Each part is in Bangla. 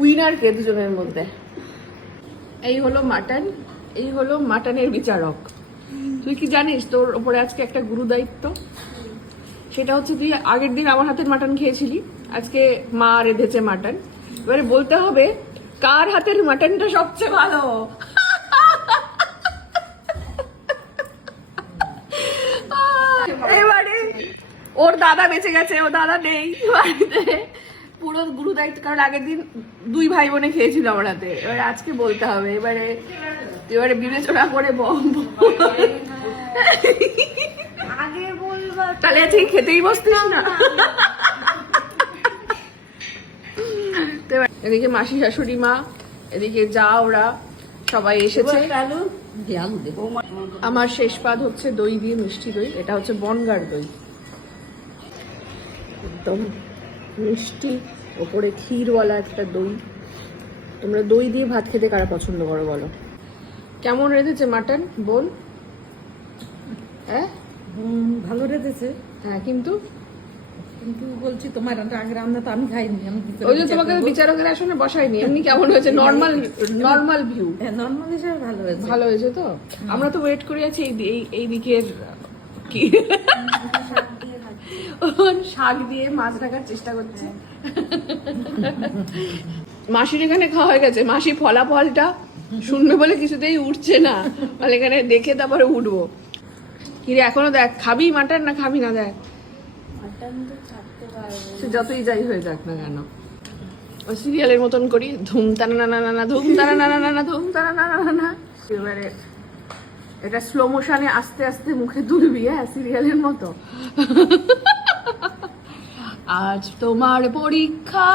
উইনার কে দুজনের মধ্যে? এই হলো মাটন, এই হলো মাটনের বিচারক। তুই কি জানিস তোর উপরে আজকে একটা গুরু দায়িত্ব? সেটা হচ্ছে তুই আগের দিন আমার হাতের মাটন খেয়েছিলি, আজকে মা রেঁধেছে মাটন। এবারে বলতে হবে কার হাতের মাটনটা সবচেয়ে ভালো। এবারে ওর দাদা বেঁচে গেছে, ও দাদা নেই বাড়িতে, পুরো গুরু দায়িত্ব। কারণ আগের দিন 2 ভাই বোনে খেয়েছিল আমার হাতে, এবারে আজকে বলতে হবে। এবারে বিবেচনা করে আগে বলবা তাহলে আজকে খেতেই বসতিস না। এদিকে মাসি শাশুড়ি মা, এদিকে যা ওরা সবাই এসেছে। আমার শেষ পাদ হচ্ছে দই দিয়ে মিষ্টি দই। এটা হচ্ছে বনগার দই, একদম মিষ্টি, ওপরে ক্ষীরওয়ালা একটা দই। তোমরা দই দিয়ে ভাত খেতে কারা পছন্দ করো বলো? কেমন রেঁধেছে মাটন বল? হ্যাঁ ভালো রেঁধেছে। হ্যাঁ কিন্তু বলছি তোমার আগে রান্না তো আমি খাইনি, আমি ওই যে তোমাকে বিচারকের আসনে বসাইনি। এমনি কেমন হয়েছে? Normal view. নর্মাল হিসেবে ভালো হয়েছে। ভালো হয়েছে তো? আমরা তো ওয়েট করে আছি এই দিকের কি শাক দিয়ে মাছ ঢাকার চেষ্টা করছে। মাসির এখানে খাওয়া হয়ে গেছে। মাসি ফলাফলটা শুনবে বলে কিছুতেই উঠছে না, মানে এখানে দেখে তারপরে উঠবো। কিরে এখনো দেখ, খাবি মাটন না খাবি না? দেখ সে যতই যাই হয়ে যাক না কেন, ওই সিরিয়ালের মতন করি, ধুম তানা না না না ধুম তানা না না না ধুম তানা না না না। এবারে এটা স্লো মোশনে আস্তে আস্তে মুখে তুলবি, হ্যাঁ সিরিয়ালের মতো। আজ তোমার পরীক্ষা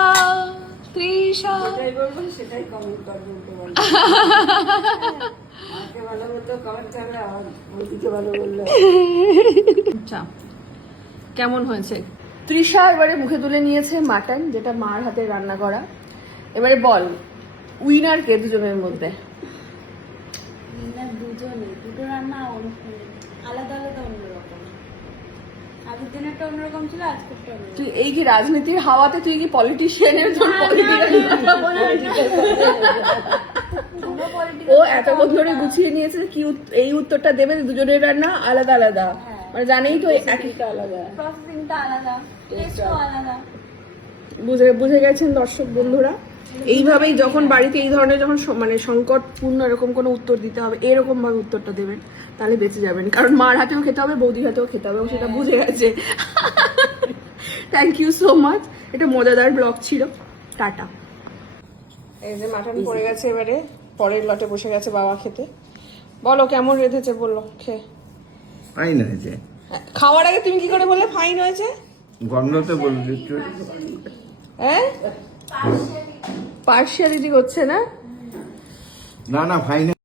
তৃষা, সেটাই কমেন্ট করবো। আমাকে ভালো বলতো কমেন্ট করবে, আর ওদিকে ভালো বললো। আচ্ছা কেমন হয়েছে? তৃষা এবারে মুখে তুলে নিয়েছে মাটন, যেটা মার হাতে রান্না করা। এবারে বল উইনার কে দুজনের মধ্যে? দুজনে দুটো রান্না আলাদা আলাদা অন্যরকম। আগের দিনেরটা অন্যরকম ছিল, আজকেরটা অন্যরকম। তুই এই কি রাজনীতির হাওয়াতে তুই কি পলিটিশিয়ানের তোর পলিটিক্যাল কথা বলে? ও এতক্ষণ ধরে গুছিয়ে নিয়েছে কি এই উত্তরটা দেবে, দুজনের রান্না আলাদা আলাদা, মানে জানেই তো একইটা আলাদা, প্রসেসিংটা আলাদা, টেস্টও আলাদা। বুঝে গেছেন দর্শক বন্ধুরা। এইভাবেই যখন বাড়িতে এই ধরনের যখন মানে সংকটপূর্ণ এরকম কোনো উত্তর দিতে হবে, এরকম ভাবে উত্তরটা দেবেন, তাহলে বেঁচে যাবেন। কারণ মার হাতেও খেতে হবে, বৌদির হাতেও খেতে হবে, ও সেটা বুঝে গেছে। থ্যাংক ইউ সো মাচ, এটা মজাদার ব্লগ ছিল। টাটা। এই যে মাটন পড়ে গেছে, এবারে পরের লটে বসে গেছে বাবা খেতে। বলো কেমন রেঁধেছে, বললো খেয়ে। ফাইন হয়েছে। খাওয়ার আগে তুমি কি করে বললে ফাইন হয়েছে? গন্ধতে বললি হ্যাঁ পার্সিয়ালিটি করছে না? না ফাইন।